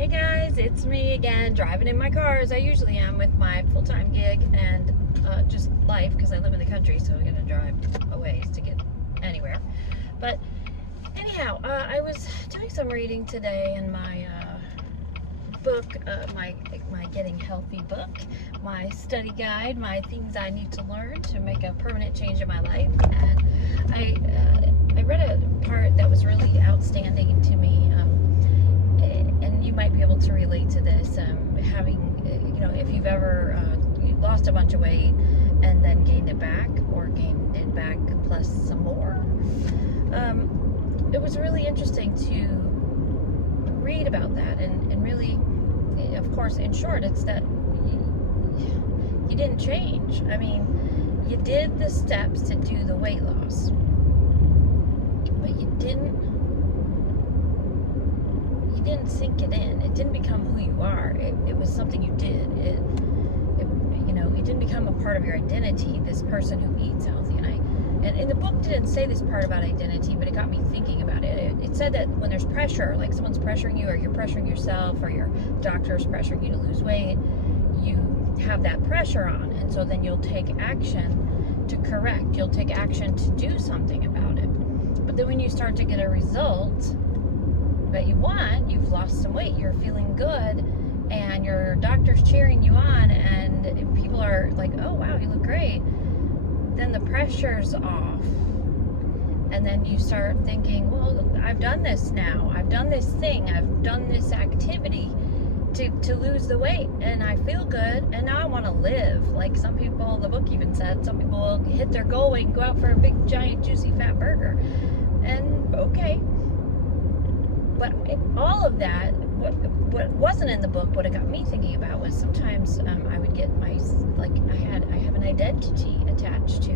Hey guys, it's me again, driving in my car as I usually am with my full-time gig and just life, because I live in the country, so I'm gonna drive a ways to get anywhere. But anyhow, I was doing some reading today in my book, my Getting Healthy book, my study guide, my things I need to learn to make a permanent change in my life, and I read a part that was really outstanding to me. And you might be able to relate to this, if you've ever lost a bunch of weight and then gained it back, or gained it back plus some more. It was really interesting to read about that, and really, of course, in short, it's that you didn't change. I mean, you did the steps to do the weight loss, but you didn't sink it in. It didn't become who you are. It was something you did. It didn't become a part of your identity, this person who eats healthy. And the book didn't say this part about identity, but it got me thinking about it. It said that when there's pressure, like someone's pressuring you, or you're pressuring yourself, or your doctor's pressuring you to lose weight, you have that pressure on, and so then you'll take action to correct. You'll take action to do something about it. But then when you start to get a result that you want, you've lost some weight, you're feeling good, and your doctor's cheering you on, and people are like, oh wow, you look great, then the pressure's off. And then you start thinking, well, I've done this now, I've done this thing, I've done this activity to lose the weight, and I feel good, and now I want to live. Like some people, the book even said, some people will hit their goal weight and go out for a big giant juicy fat burger. And okay, but all of that, what wasn't in the book, what it got me thinking about was sometimes I would get I have an identity attached to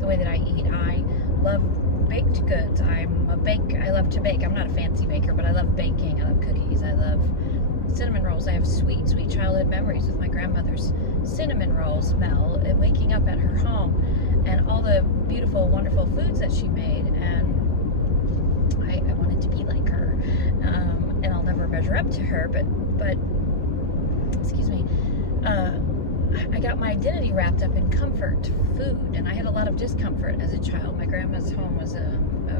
the way that I eat. I love baked goods. I love to bake. I'm not a fancy baker, but I love baking. I love cookies. I love cinnamon rolls. I have sweet childhood memories with my grandmother's cinnamon roll smell, and waking up at her home, and all the beautiful, wonderful foods that she made. And I wanted to be like her, and I'll never measure up to her, but excuse me, I got my identity wrapped up in comfort food, and I had a lot of discomfort as a child. My grandma's home was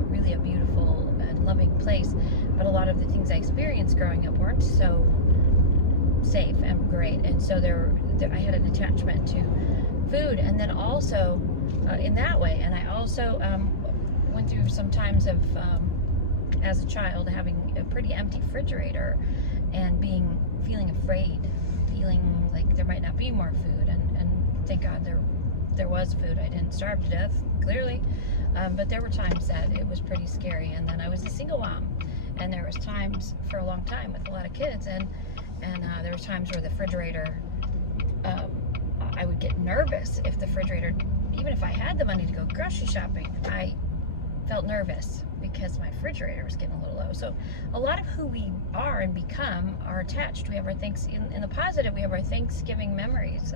really a beautiful and loving place, but a lot of the things I experienced growing up weren't so safe and great, and so I had an attachment to food. And then also in that way, and I also went through some times of as a child having a pretty empty refrigerator, and feeling afraid, feeling like there might not be more food, and thank God there was food. I didn't starve to death, clearly, but there were times that it was pretty scary. And then I was a single mom, and there was times for a long time with a lot of kids, and there was times where the refrigerator, I would get nervous if the refrigerator, even if I had the money to go grocery shopping, I felt nervous because my refrigerator was getting a little low. So a lot of who we are and become are attached. We have our in the positive, we have our Thanksgiving memories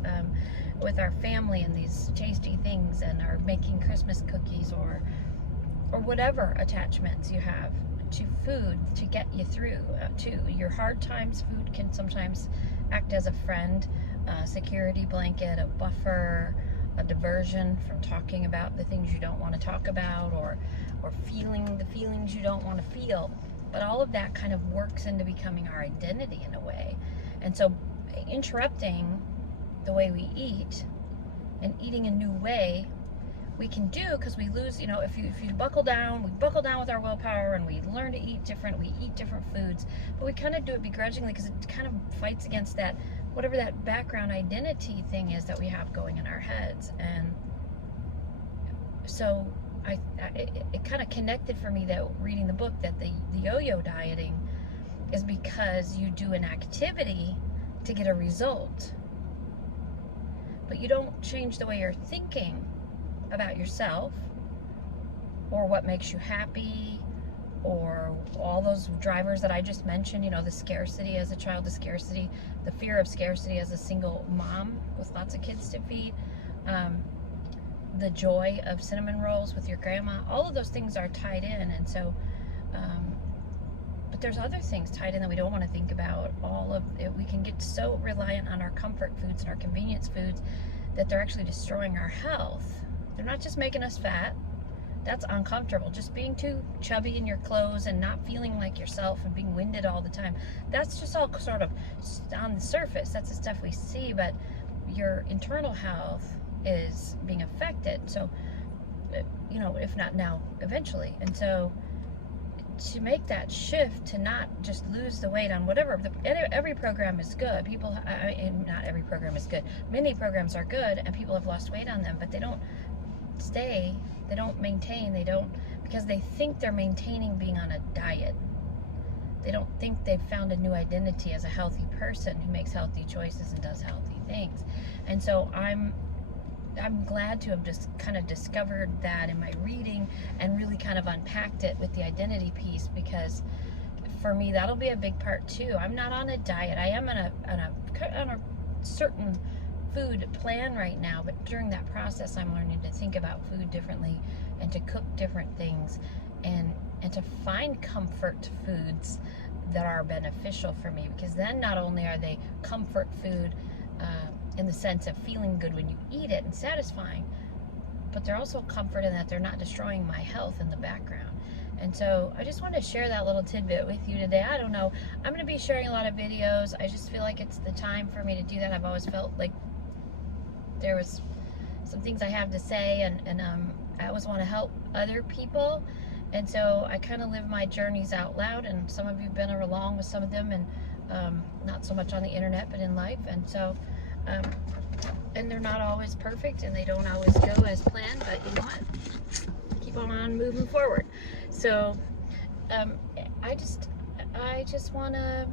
with our family, and these tasty things, and our making Christmas cookies, or whatever attachments you have to food to get you through to your hard times. Food can sometimes act as a friend, a security blanket, a buffer, a diversion from talking about the things you don't want to talk about, or feeling the feelings you don't want to feel. But all of that kind of works into becoming our identity in a way. And so interrupting the way we eat and eating a new way, we can do, because we lose, if you buckle down, we buckle down with our willpower, and we learn to eat different, we eat different foods, but we kind of do it begrudgingly, because it kind of fights against that, whatever that background identity thing is that we have going in our heads. And so it kind of connected for me, that reading the book, that the yo-yo dieting is because you do an activity to get a result, but you don't change the way you're thinking about yourself, or what makes you happy, or all those drivers that I just mentioned, the scarcity as a child, the fear of scarcity as a single mom with lots of kids to feed, the joy of cinnamon rolls with your grandma. All of those things are tied in. And so there's other things tied in that we don't want to think about. All of it, we can get so reliant on our comfort foods and our convenience foods that they're actually destroying our health. They're not just making us fat. That's uncomfortable. Just being too chubby in your clothes and not feeling like yourself and being winded all the time. That's just all sort of on the surface. That's the stuff we see, but your internal health is being affected. So, you know, if not now, eventually. And so to make that shift, to not just lose the weight on whatever, every program is good. People, not every program is good. Many programs are good and people have lost weight on them, but they don't stay, they don't maintain, they don't, because they think they're maintaining being on a diet. They don't think they've found a new identity as a healthy person who makes healthy choices and does healthy things. And so I'm glad to have just kind of discovered that in my reading and really kind of unpacked it with the identity piece, because for me that'll be a big part too. I'm not on a diet. I am on a certain food plan right now, but during that process I'm learning to think about food differently and to cook different things and to find comfort foods that are beneficial for me, because then not only are they comfort food in the sense of feeling good when you eat it and satisfying, but they're also comfort in that they're not destroying my health in the background. And so I just want to share that little tidbit with you today. I don't know, I'm going to be sharing a lot of videos. I just feel like it's the time for me to do that. I've always felt like there was some things I have to say, and I always want to help other people, and so I kind of live my journeys out loud, and some of you have been along with some of them, and not so much on the internet but in life. And so and they're not always perfect and they don't always go as planned, but you know what, keep on moving forward. So I just want to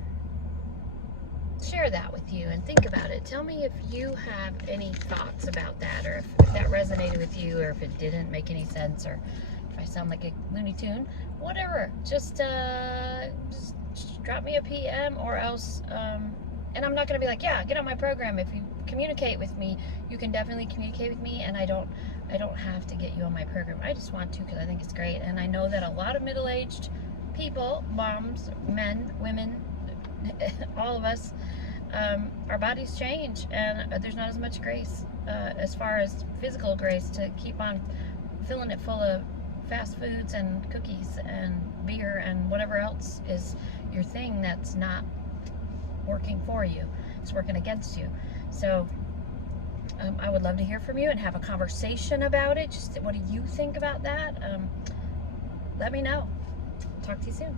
share that with you and think about it. Tell me if you have any thoughts about that, or if that resonated with you, or if it didn't make any sense, or if I sound like a Looney Tune, whatever. Just drop me a PM, or else and I'm not going to be like, yeah, get on my program. If you communicate with me, you can definitely communicate with me, and I don't have to get you on my program. I just want to, because I think it's great. And I know that a lot of middle-aged people, moms, men, women, all of us, our bodies change, and there's not as much grace as far as physical grace to keep on filling it full of fast foods and cookies and beer and whatever else is your thing that's not working for you. It's working against you. So I would love to hear from you and have a conversation about it. Just what do you think about that? Let me know. Talk to you soon.